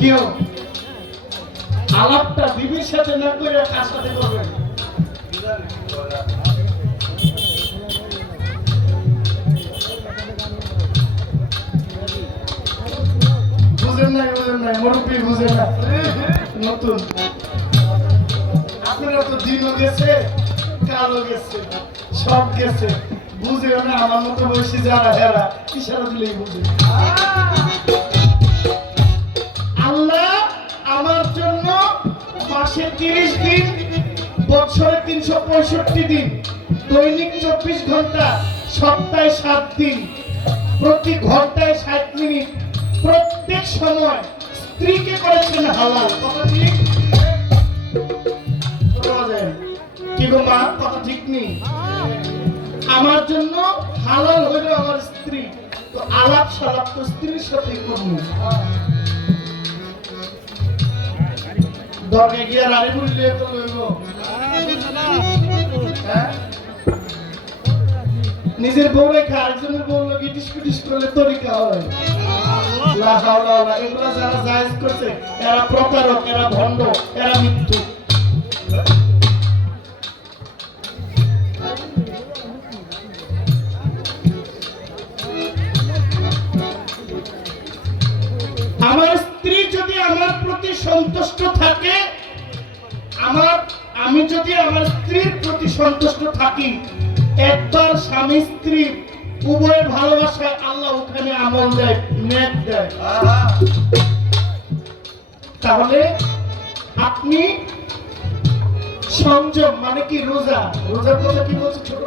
কেউ আলাপটা বিবির সাথে না করে কার সাথে করবেন বুঝেন নাই, বুঝেন মুরব্বী বুঝেন না নতুন। আপনারা তো দিনও গেছে, কালও গেছে, সব গেছে। বুঝে না, আমার মতো বয়সী যারা, হেরা, ইশারা দিলেই বুঝে। আল্লাহ আমার জন্য মাসে তিরিশ দিন, বছরে তিনশো পঁয়ষট্টি দিন, দৈনিক চব্বিশ ঘণ্টা, সপ্তাহে সাত দিন, প্রতি ঘন্টায় ষাট মিনিট, প্রত্যেক সময় স্ত্রীকে করেছেন হালাল। কথা ঠিক? কি গো মা, কথা ঠিক নেই? আমার জন্য হালাল হইল আমার স্ত্রী। তো আলাপ সালাপ তো স্ত্রীর সাথে করব। গিয়ে রানী হ্যাঁ? নিজের বউ রেখে আরেকজনের বউ লোক ইটিস পিটিস করলে তরিকা হয়। এগুলা যারা জায়েজ করছে, এরা প্রতারক, এরা ভণ্ড, এরা মৃত্যু প্রতি সন্তুষ্ট থাকে আমার আমি যদি আমার স্ত্রীর প্রতি সন্তুষ্ট থাকি একবার স্বামী স্ত্রী উভয়ের ভালোবাসায় আল্লাহ ওখানে আমল দেয় নেক দেয়। তাহলে আপনি সংযম মানে কি রোজা? রোজার কথা কি বলছে ছোট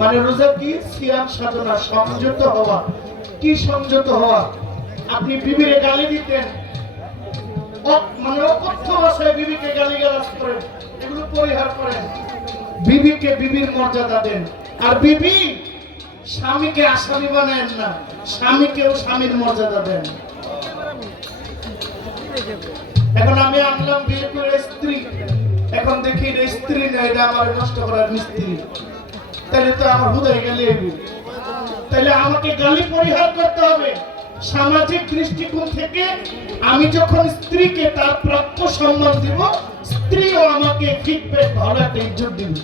মানে রোজা কি? সিয়াম সাধনা সংযত হওয়া। কি সংযত হওয়া? আপনি বিবিরে গালি দিতেন মানে অকথ্য ভাষায় বিবিকে গালি গালাজ করেন, এগুলো পরিহার করেন। বিবিকে বিবির মর্যাদা দেন। আর বিবি স্বামীকে আসামি বানায়েন না, স্বামীকেও স্বামীর মর্যাদা দেন। এখন আমি আনলাম বিয়ে করে স্ত্রী। এখন দেখি এটা স্ত্রী না, এটা আমার নষ্ট করার মিস্ত্রি। তাহলে তো আমার হুদয় গেলে তাহলে আমাকে গালি পরিহার করতে হবে। সামাজিক দৃষ্টিকোণ থেকে আমি যখন স্ত্রীকে তার প্রাপ্য সম্মান দিব, স্ত্রীও আমাকে ফিডব্যাক ভালো একটা ইজ্জত দিবে।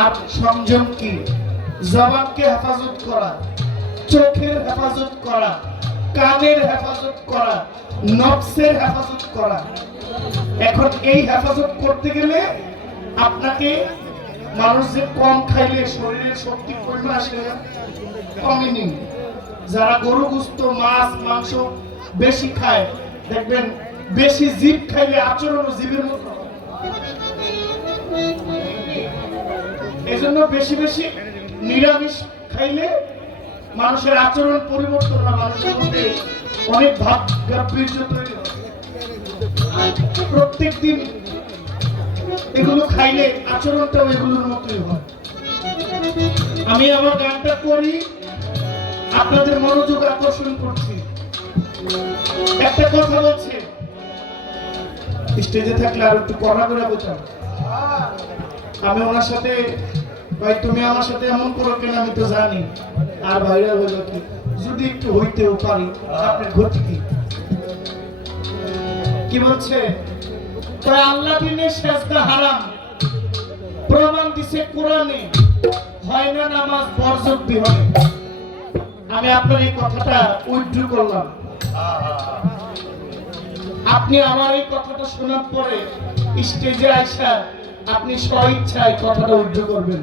আর সংযম কি? জবানকে হেফাজত করা, চোখের হেফাজত করা, কানের হেফাজত করা, নফসের হেফাজত করা। এখন এই হেফাজত করতে গেলে আপনাকে মানুষ যে কম খাইলে শরীরের শক্তি কমে আসে কমেনি যারা গরু গুস্ত, মাছ, মাংস বেশি খায়, দেখবেন বেশি জীব খাইলে আচরণ জীবের মতো। এজন্য বেশি বেশি নিরামিষ খাইলে মানুষের আচরণ পরিবর্তন হয়, মানুষের মধ্যে অনেক ভাব গাম্ভীর্য তৈরি হয় প্রত্যেক দিন এগুলো খাইলে আচরণটাও এগুলোর মতোই হয়। আমি আমার গানটা করি, আপনাদের মনোযোগ আকর্ষণ করছি। একটা কথা বলছে, স্টেজে থাকলে আর একটু কড়া করে বোঝান আমি ওনার সাথে, ভাই, তুমি আমার সাথে এমন করো কেন আমি তো জানি। আর ভাইরা হইল কি, যদি একটু হইতেও পারি, আপনার কি? কি বলছে? কয় আল্লাহ দিনে সেজদা হারাম। প্রমাণ দিছে কোরআনে। হয় না নামাজ বরজত বিহনে আমি আপনার এই কথাটা উইথড্র করলাম। আপনি আমার এই কথাটা শোনার পরে স্টেজে আসা আপনি স্বইচ্ছায় কথাটা উইথড্র করবেন।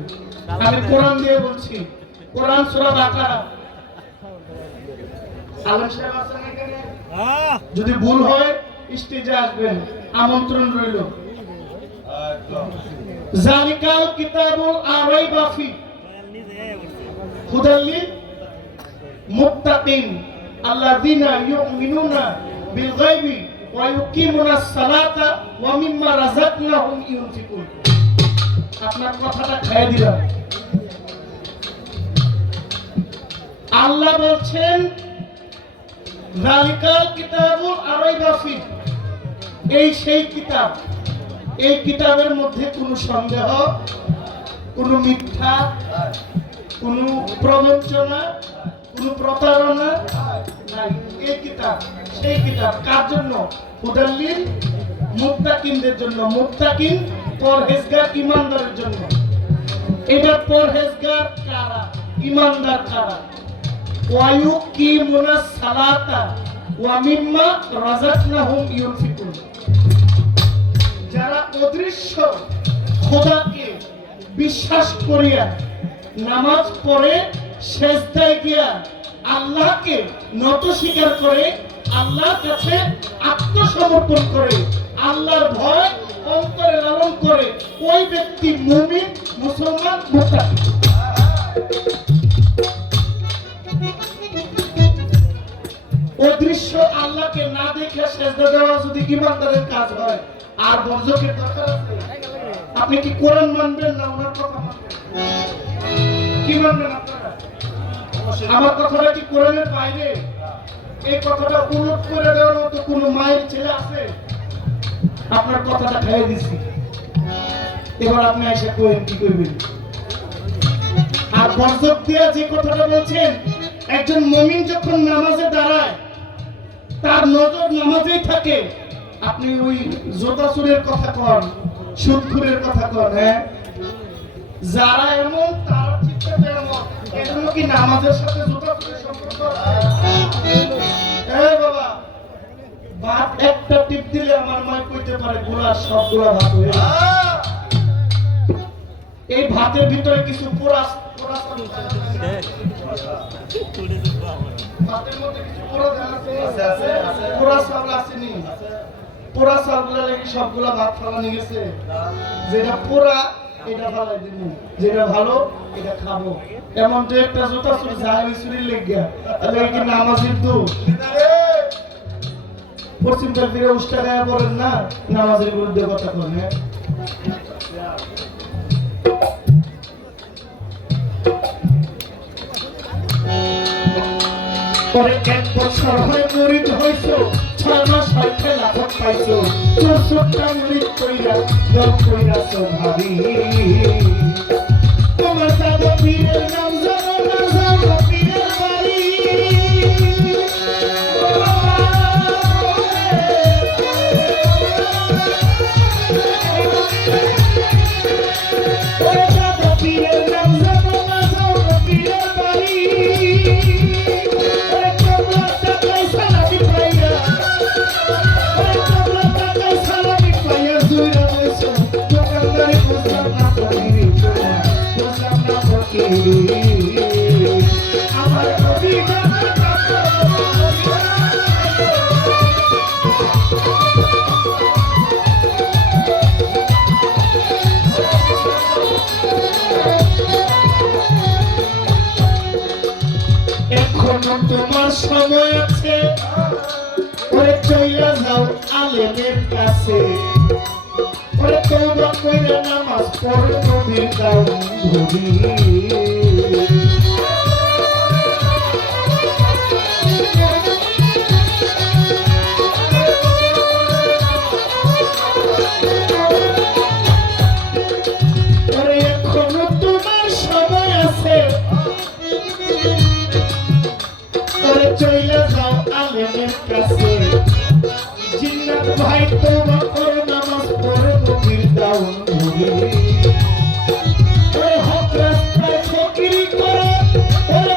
আমি কোরআন দিয়ে বলছি কোরআন সূরা বাকারা। আলম সাহেব আছেন এখানে? যদি ভুল হয় স্টেজে আসবেন, আমন্ত্রণ রইল। জালিকাল কিতাবুল আরাইবা ফি হুদাল্লিল মুত্তাকিন, আল্লাযিনা ইউমিনুনা বিল ওয়া সালাতা ওয়া মিম্মা রাযাকনাহুম ইউনফিকুন। আপনার কথাটা খাইয়ে দিলাম। আল্লাহ বলছেন জালিকাল কিতাবুল আরাইবা ফি এই সেই কিতাব, এই কিতাবের মধ্যে কোনো সন্দেহ, কোনো মিথ্যা, কোনো প্রবঞ্চনা, কোনো প্রতারণা নাই। এই কিতাব, সেই কিতাব কার জন্য? হুদাল্লিল মুত্তাকিনদের জন্য মুত্তাকিন পরহেজগার ইমানদারের জন্য। এটা পরহেজগার কারা? ইমানদার কারা? ওয়ায়ু কি মুনা সালাতা ওয়া মিম্মা রাযাকনাহুম ইউনফিকুন যারা অদৃশ্য খোদাকে বিশ্বাস করিয়া নামাজ পড়ে সেজদায় গিয়া আল্লাহকে নত স্বীকার করে আল্লাহর কাছে আত্মসমর্পণ করে, আল্লাহর ভয় অন্তরে লালন করে ওই ব্যক্তি মুমিন, মুসলমান, মুত্তাকি। অদৃশ্য আল্লাহকে না দেখে সেজদা দেওয়া যদি ইমানদারের কাজ হয় আর বর্জকের দরকার আছে? আপনি কি কোরআন মানবেন না ওনার কথা মানবেন? কি মানবেন আমার কথাটা কি কোরআনের বাইরে? এই কথাটা উল্লেখ করে দেওয়ার মতো কোনো মায়ের ছেলে আছে? আপনার কথাটা খাইয়ে দিছি। এবার আপনি এসে কইেন কি করবেন আর বর্জক দিয়া যে কথাটা বলছেন, একজন মমিন যখন নামাজে দাঁড়ায়, তার নজর নামাজেই থাকে। আপনি ওই জোতাসুরের কথা কন সুদখুরের কথা কন হ্যাঁ? যারা এমন, তার চিত্তে এমন কি নামাজের সাথে ভাতের ভিতরে কিছু আছে? পোড়া চাউলগুলা লেগে সবগুলা ভাত ফালানি গেছে। যেটা পোড়া, এটা ফালাই দিব যেটা ভালো, এটা খাব। এমন যে একটা জুতা চুরি যায় ওই চুরি লেগে তাহলে কি নামাজের দোষ পশ্চিমটা ফিরে উষ্টা গায়ে পড়েন না? নামাজের বিরুদ্ধে কথা হ্যাঁ পরে এক বছর হয়ে মরিত হইছো ছয় মাস হয় খেলাফত পাইছো। চৌষট্টা মরিত কইরা, দম কইরাছো ভাবি। তোমার দাদা পীরের নাম এখনও তোমার সময় আছে। ওরে চইলা যাও আলেমের কাছে। ওরে তোমরা কইরা নামাজ পড়ো তুমি দাও করে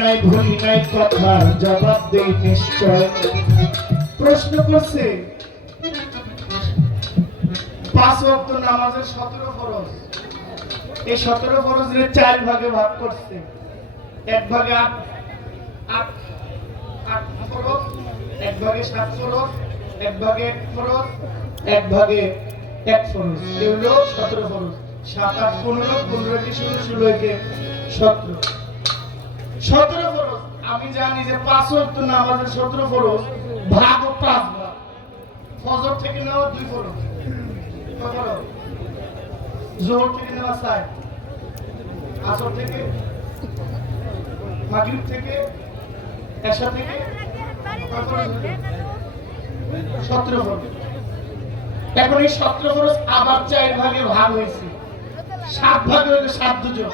নাই, ভুলি নাই কথার জবাব দেই নিশ্চয়। প্রশ্ন করছে, পাঁচ ওয়াক্ত নামাজের সতেরো ফরজ। এই সতেরো ফরজের চার ভাগে ভাগ করছে। এক ভাগে আট আট আট ফরজ, এক ভাগে সাত ফরজ, এক ভাগে এক ফরজ, এক ভাগে এক ফরজ। এগুলো সতেরো ফরজ। পনেরো পনেরো সতেরো। ভাগ থেকে? সতেরো এখন এই সতেরো ফরজ আবার চার ভাগে ভাগ হয়েছে। সাত ভাগে হলো সাত দুজন।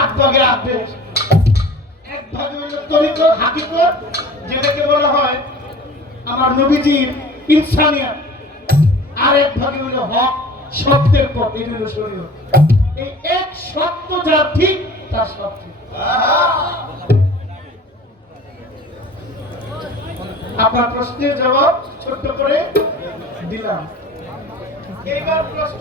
আট ভাগে আট এক ভাগে হলো তরিকত হাকিকত যেটাকে বলা হয় আমার নবীজির ইনসানিয়াত। আর এক ভাগে হলো হক, সত্যের পথ এই হলো শরীয়ত। এই এক সত্য যা ঠিক, তার সব আপনার প্রশ্নের জবাব ছোট্ট করে দিলাম। এইবার প্রশ্ন